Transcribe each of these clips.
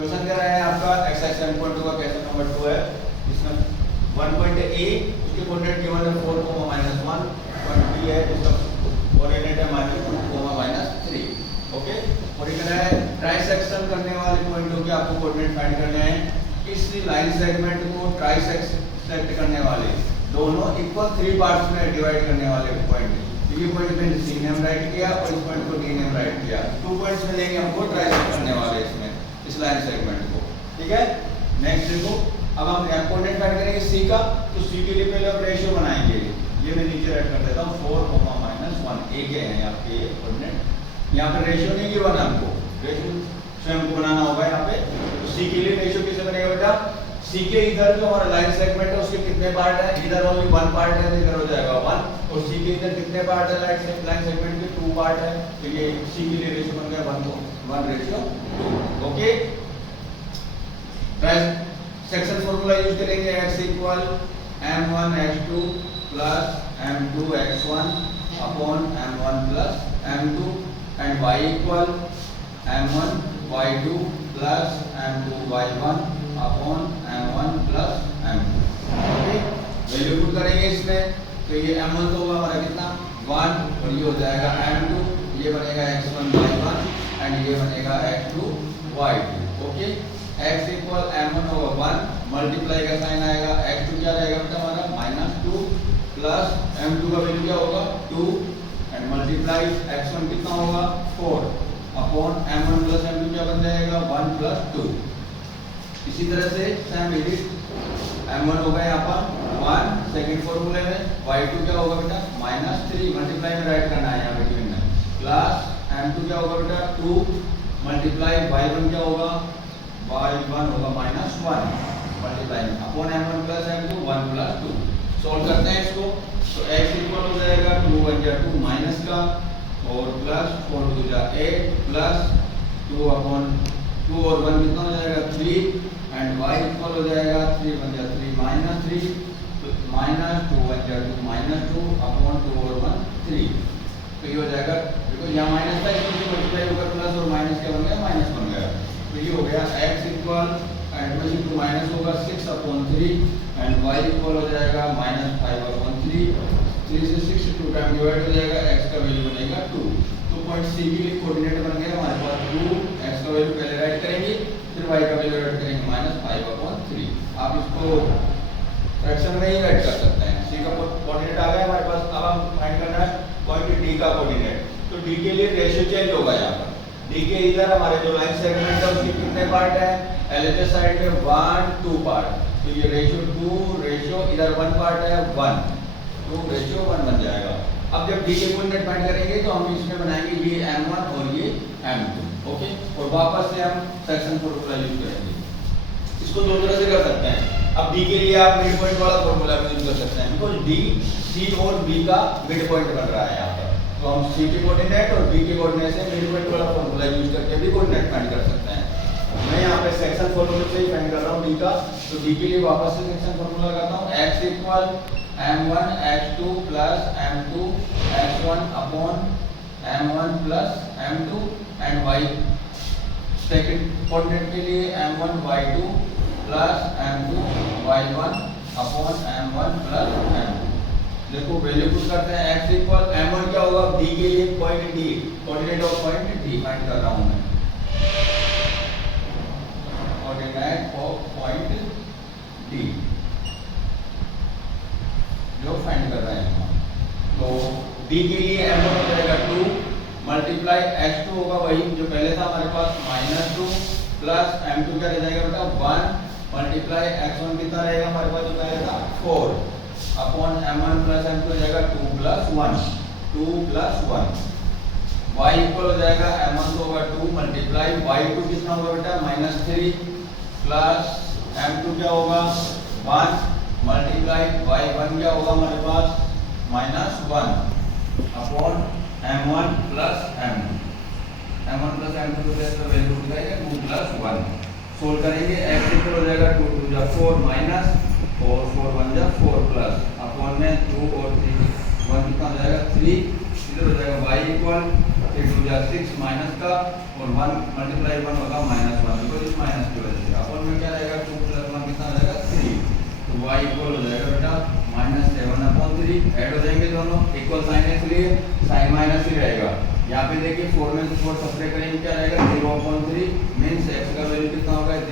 Question क्या है आपका x एक्स 7.2 का क्वेश्चन नंबर 2 है। इसमें 1 पॉइंट ए उसके कोऑर्डिनेट गिवन है 4, -1, पॉइंट बी है जिसका कोऑर्डिनेट है -2, -3। ओके, और ये है ट्राइसेक्शन करने वाले पॉइंटों के आपको कोऑर्डिनेट फाइंड करने हैं। इस लाइन सेगमेंट को ट्राइसेक्ट करने वाले दोनों इक्वल 3 पार्ट्स में डिवाइड करने वाले पॉइंट, ये पॉइंट मैंने सी नेम राइट किया और इस पॉइंट को डी नेम राइट किया। 2 पॉइंट्स मिलेंगे हमको ट्राइसेक्ट करने वाले इसमें, इस लाइन सेगमेंट को। ठीक है, नेक्स्ट देखो, अब हम कोऑर्डिनेट फाइंड करेंगे सी का, तो सी के लिए पहले हम रेशियो बनाएंगे। ये मैं नीचे राइट कर देता हूं 4, -1 एक है आपके कोऑर्डिनेट। यहाँ पे रेशियो नहीं गिवन है हमको, रेशियो स्वयं को बनाना होगा यहाँ पे। तो सी के लिए रेशियो कैसे बनेगा बेटा, सी के इधर जो हमारा लाइन सेगमेंट है उसके कितने पार्ट है, इधर ओनली 1 पार्ट है तो इधर हो जाएगा 1, और सी के इधर कितने पार्ट है लाइन सेगमेंट के 2 पार्ट है, तो ये सी के लिए रेशियो बन गया 1:2। ओके, सेक्शन फार्मूला यूज करेंगे x equal m1x2 plus m2x1 upon m1 plus m2 and y equal m1y2 plus m2y1 upon m1 plus m2। Okay, value put करेंगे इसमें, तो ये m1 तो होगा हमारा कितना 1, और ये हो जाएगा m2, ये बनेगा x1 y1 एंड ये बनेगा x2 y2। Okay, x equal m1 होगा 1, मल्टीप्लाई का साइन आएगा, x2 क्या रहेगा बेटा हमारा -2 प्लस m2 का वैल्यू क्या होगा 2 एंड मल्टीप्लाई x1 कितना होगा 4 अपॉन m1 प्लस m2 क्या बन जाएगा 1 प्लस 2। इसी तरह से सेम एडिट m1 होगा यहाँ पर 1 सेकंड फॉर्मूले में, y2 क्या होगा बेटा -3 मल्टीप्लाई में राइट करना है यहाँ पे गिवन है, प्लस m2 क्या होगा बेटा 2 मल्टीप्लाई y1 क्या होगा y1 होगा -1 मल्टीप्लाई में upon m1 plus m2 1 plus 2। Solve करते हैं इसको, तो x इक्वल हो जाएगा 2 1 जा 2 माइनस का और प्लस 4 2 जा 8 प्लस 2 अपॉन 2 और 1 कितना हो जाएगा 3 एंड y इक्वल हो जाएगा 3 1 जा 3 -3, तो -2 1 जा 2 -2 अपॉन 2 और 1 3। तो ये हो जाएगा, देखो यहाँ माइनस था इसको मल्टीप्लाई होकर प्लस और माइनस क्या बन गया माइनस बन गया। तो ये हो गया x equal admission to minus होगा 6/3 एंड y इक्वल हो जाएगा -5/3। 3 से 6 2 टाइम डिवाइड हो जाएगा, x का वैल्यू बनेगा 2। तो पॉइंट सी के लिए कोऑर्डिनेट बन गया हमारे पास 2, x का वैल्यू पहले राइट करेंगे फिर y का वैल्यू राइट करेंगे -5/3। आप इसको फ्रैक्शन में ही राइट कर सकते हैं। सी का कोऑर्डिनेट आ गया हमारे पास, अब हम फाइंड करना है पॉइंट डी का कोऑर्डिनेट। तो डी के लिए रेशियो चेंज होगा यहाँ पर, डी के इधर हमारे जो लाइन सेगमेंट है उसके कितने पार्ट है, एलएचएस साइड में 1 2 पार्ट, तो ये रेशियो 2 रेशियो इधर 1 पार्ट है 1 2 रेशियो 1 बन जाएगा। अब जब डी के कोऑर्डिनेट फाइंड करेंगे तो हम इसमें बनाएंगे ये m1 और ये m2। ओके, और वापस से हम सेक्शन फार्मूला यूज करेंगे। इसको दो तरह से कर सकते हैं। अब डी के लिए आप मिड पॉइंट वाला फार्मूला यूज कर सकते हैं, बिकॉज़ डी सी और बी का मिड पॉइंट बन रहा है यहाँ पर। तो हम सी के कोऑर्डिनेट और बी के कोऑर्डिनेट से मिड पॉइंट वाला फार्मूला यूज करके भी कोऑर्डिनेट फाइंड कर सकते हैं। मैं यहाँ पे सेक्शन फार्मूला से ही फाइंड कर रहा हूँ डी का, तो डी के लिए वापस से सेक्शन फार्मूला लगाता हूँ। x equal m1 x2 plus m2 x1 upon m1 plus m2 and y second coordinate के लिए m1 y2 plus m2 y1 upon m1 plus m2। देखो वैल्यू पुट करते हैं, x इक्वल m1 क्या होगा d के लिए point d, coordinate of point d find कर रहा हूं मैं, कोऑर्डिनेट ऑफ पॉइंट d जो फाइंड कर रहे हैं। तो d के लिए m1 हो जाएगा 2 मल्टीप्लाई x2 होगा वही जो पहले था हमारे पास -2 प्लस m2 क्या रह जाएगा बेटा 1 मल्टीप्लाई x1 कितना रहेगा हमारे पास जो पहले था 4 अपॉन m1 प्लस m2 हो जाएगा 2 प्लस 1 y इक्वल हो जाएगा m1 तो होगा 2 मल्टीप्लाई y2 कितना होगा बेटा -3 प्लस m2 क्या होगा 1 मल्टीप्लाई y1 क्या होगा हमारे पास -1 अपॉन m1 प्लस m2 को इसका वैल्यू हो जाएगा 2 प्लस 1। सोल्व करेंगे, x इक्वल हो जाएगा 2 2 जा 4 माइनस 4 4 1 जा 4 प्लस अपॉन में 2 और 3 1 कितना हो जाएगा 3, इधर हो जाएगा y इक्वल 3 2 जा 6 माइनस का और 1 मल्टीप्लाई 1 होगा -1 बिकॉज़ इज -2।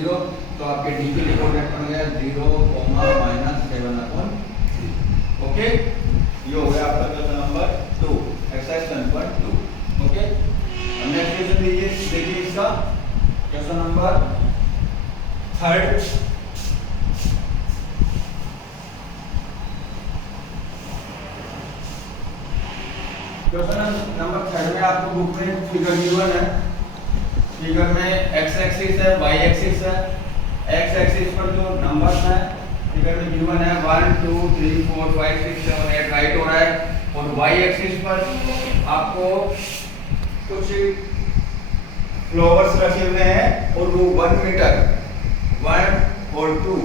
0, तो आपके डी के लिए कोऑर्डिनेट बन गया 0, -7/3। ओके, ये हो गया आपका क्वेश्चन नंबर 2, एक्सरसाइज 7.2। ओके, अब नेक्स्ट क्वेश्चन लीजिए, देखिए इसका क्वेश्चन नंबर 3। क्वेश्चन नंबर 3 में आपको बुक में फिगर गिवन है। फिगर में एक्स एक्सिस है, वाई एक्सिस है। एक्स एक्सिस पर जो नंबर्स हैं फिगर में गिवन है 1 2 3 4 5 6 7 8 राइट हो रहा है, और वाई एक्सिस पर आपको कुछ फ्लावर्स रखे हुए हैं और वो 1 मीटर 1 और 2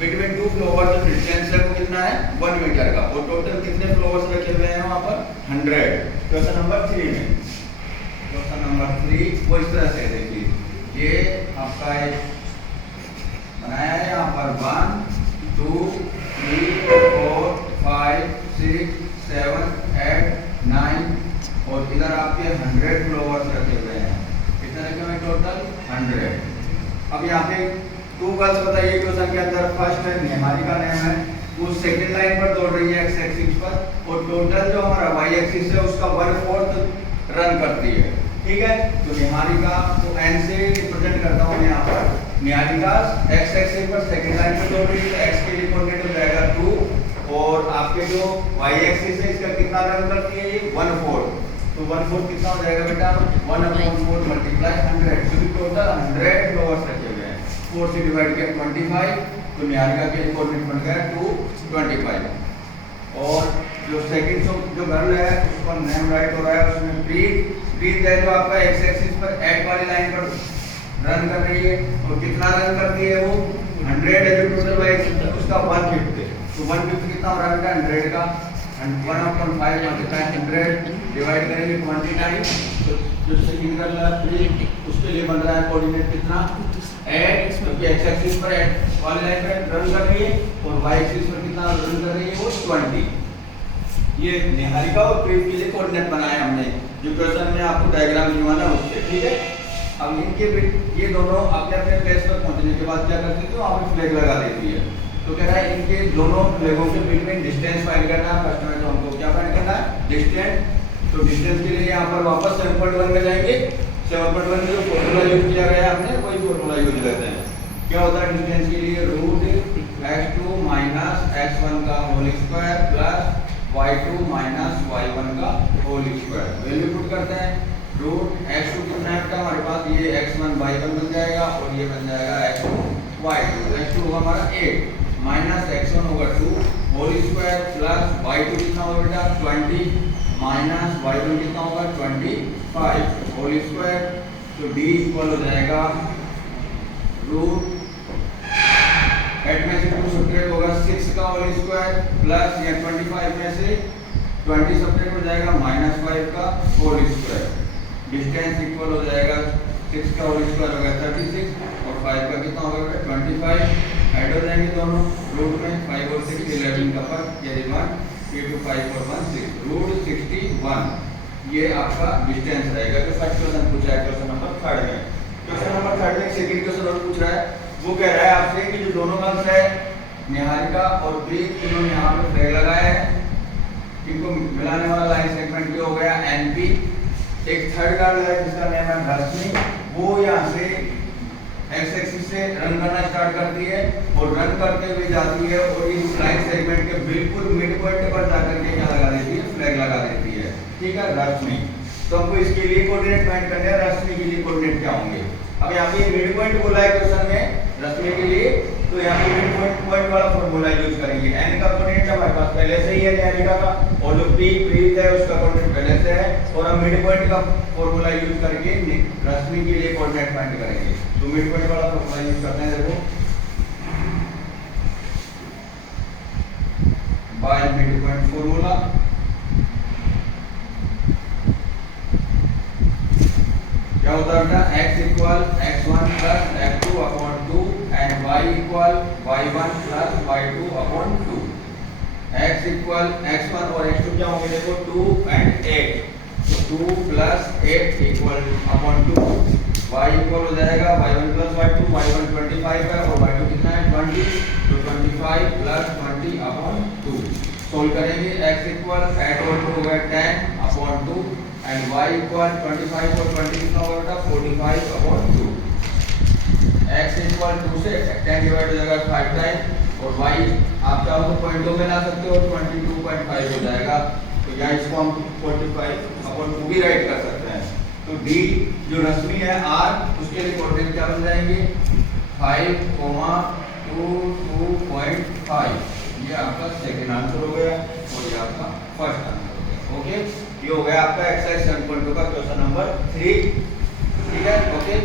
बिटवीन 2 फ्लावर्स जो डिस्टेंस है वो कितना है 1 मीटर का, और टोटल कितने फ्लावर्स रखे हुए हैं वहां पर 100। क्वेश्चन नंबर 3 में, क्वेश्चन नंबर 3 वो इस तरह से देखिए, ये आपका एक बनाया है यहाँ पर 1 2 3 4 5 6 7 8 9 और इधर आपके 100 फ्लावर्स रखे हुए हैं। कितने रखे हुए टोटल 100। अब यहाँ पे 2 गर्ल्स बताइए क्वेश्चन के अंदर। फर्स्ट है निहारिका नाम है, वो सेकंड लाइन पर दौड़ रही है एक्स एक्सिस पर, और टोटल जो हमारा वाई एक्सिस है उसका 1/4 रन करती है। ठीक है, तो निहारिका को एन से रिप्रेजेंट करता हूँ यहाँ पर। निहारिका एक्स एक्सिस पर सेकंड लाइन पर दौड़ रही है, एक्स के लिए कोऑर्डिनेट हो जाएगा 2, और आपके जो वाई एक्सिस है इसका कितना रन करती है ये 1/4, तो 1/4 कितना हो जाएगा बेटा 1/4 मल्टीप्लाई 100, क्योंकि टोटल 100 फ्लावर्स रखे हुए हैं। 4 से डिवाइड किया 25, तो निहारिका के लिए कोऑर्डिनेट बन गया 225। और जो सेकंड जो गर्ल है उसका नेम राइट हो रहा है, उसमें प्रीत है जो आपका एक्स एक्सिस पर 8 वाली लाइन पर रन कर रही है, और कितना रन करती है वो 100 है जो टोटल वाई एक्सिस उसका 1/5 है, तो 1/5 कितना हो रहा है 100 का 1/5 मल्टीप्लाई 100 डिवाइड करेंगे 20 टाइम्स, तो जो सेकंड गर्ल है प्रीत उसके लिए बन रहा है कोऑर्डिनेट कितना 8, क्योंकि एक्स एक्सिस पर 8 वाली लाइन पर रन कर रही है, और वाई एक्सिस पर कितना रन कर रही है वो 20। ये निहारिका और प्रीत के लिए कोऑर्डिनेट बनाया हमने, जो क्वेश्चन में आपको डायग्राम दिखाना है उससे। ठीक है, अब इनके ये दोनों अपने अपने प्लेस पर पहुंचने के बाद क्या करती है, वहां पे फ्लैग लगा देती है। तो कह रहा है इनके दोनों फ्लैगों के बीच डिस्टेंस फाइंड करना है। फर्स्ट में तो हमको क्या फाइंड करना है डिस्टेंस, तो डिस्टेंस के लिए यहाँ पर वापस 7.1 में जाएंगे। 7.1 में जो फॉर्मूला यूज किया गया है हमने वही फॉर्मूला यूज करते हैं। क्या होता है डिस्टेंस के लिए √x2 - x1 का whole square plus y2 - y1 का होल स्क्वायर। वैल्यू पुट करते हैं, √x2 कितना है बेटा हमारे पास, ये x1 y1 बन जाएगा, और ये बन जाएगा x2 y2। x2 होगा हमारा 8 माइनस x1 होगा 2 होल स्क्वायर प्लस y2 कितना होगा बेटा 20 माइनस y1 कितना होगा 25 होल स्क्वायर, तो d इक्वल हो जाएगा √ 8 में से 2 सब्ट्रैक्ट होगा 6 का होल स्क्वायर प्लस या 25 में से 20 सब्ट्रैक्ट हो जाएगा -5 का होल स्क्वायर। डिस्टेंस इक्वल हो जाएगा 6 का होल स्क्वायर होगा 36 और 5 का कितना होगा बेटा 25। ऐड हो जाएंगे दोनों रूट में, 5 और 6 11 का फर्क, ये 1 ये 2 5 और 1 6 √61 ये आपका डिस्टेंस रहेगा। तो फर्स्ट क्वेश्चन पूछा है क्वेश्चन नंबर 3 में। क्वेश्चन नंबर 3 में सेकंड क्वेश्चन और पूछ रहा है, वो कह रहा है आपसे कि जो दोनों गर्ल्स है निहारिका और प्रीत इन्होंने यहाँ पे फ्लैग लगाया है, इनको मिलाने वाला लाइन सेगमेंट क्या हो गया एनपी। एक थर्ड गर्ल है जिसका नाम है रश्मि, वो यहाँ से एक्स एक्सिस से रन करना स्टार्ट करती है और रन करते हुए जाती है, और इस लाइन सेगमेंट के बिल्कुल मिड पॉइंट पर जाकर के क्या लगा देती है फ्लैग लगा देती है। ठीक है रश्मि, तो हमको इसके लिए कोऑर्डिनेट फाइंड करने हैं, रश्मि के लिए कोऑर्डिनेट क्या होंगे। अब यहाँ पे मिड पॉइंट बोला है क्वेश्चन में रश्मि के लिए, तो यहाँ पे मिड पॉइंट वाला फॉर्मूला यूज करेंगे। एन का कोऑर्डिनेट हमारे पास पहले से ही है निहारिका का, और जो पी प्रीत है उसका कोऑर्डिनेट पहले से है, और हम मिड पॉइंट का फॉर्मूला यूज करके रश्मि के लिए कोऑर्डिनेट फाइंड करेंगे। तो मिड पॉइंट वाला फॉर्मूला यूज करते हैं, देखो बाय मिड पॉइंट फॉर्मूला। क्या होता है बेटा x equal x1 plus x2 upon 2 and y equal y1 plus y2 upon 2। x equal x1 और x2 क्या होंगे देखो 2 एंड 8, तो 2 plus 8 equal upon 2 y equal हो जाएगा y1 प्लस y2, y1 25 है और y2 कितना है 20, तो 25 प्लस 20 अपॉन 2। सोल्व करेंगे x इक्वल एट और टू हो गया 10 अपॉन 2 एंड y इक्वल 25 और 20 कितना हो गया 45 अपॉन 2। x इक्वल 2 से 10 डिवाइड हो जाएगा 5 टाइम और y आप चाहो तो पॉइंटों में ला सकते हो 22.5 हो जाएगा। तो यहाँ इसको हम 45 अपॉन 2 भी राइट कर सकते हैं। तो d जो रश्मि है r उसके लिए कोऑर्डिनेट क्या बन जाएंगे 5, 2, 2.5। ये आपका सेकंड आंसर हो गया और ये आपका फर्स्ट आंसर हो गया। ओके, ये हो गया आपका एक्सरसाइज 7.2 का क्वेश्चन नंबर 3। ठीक है, ओके।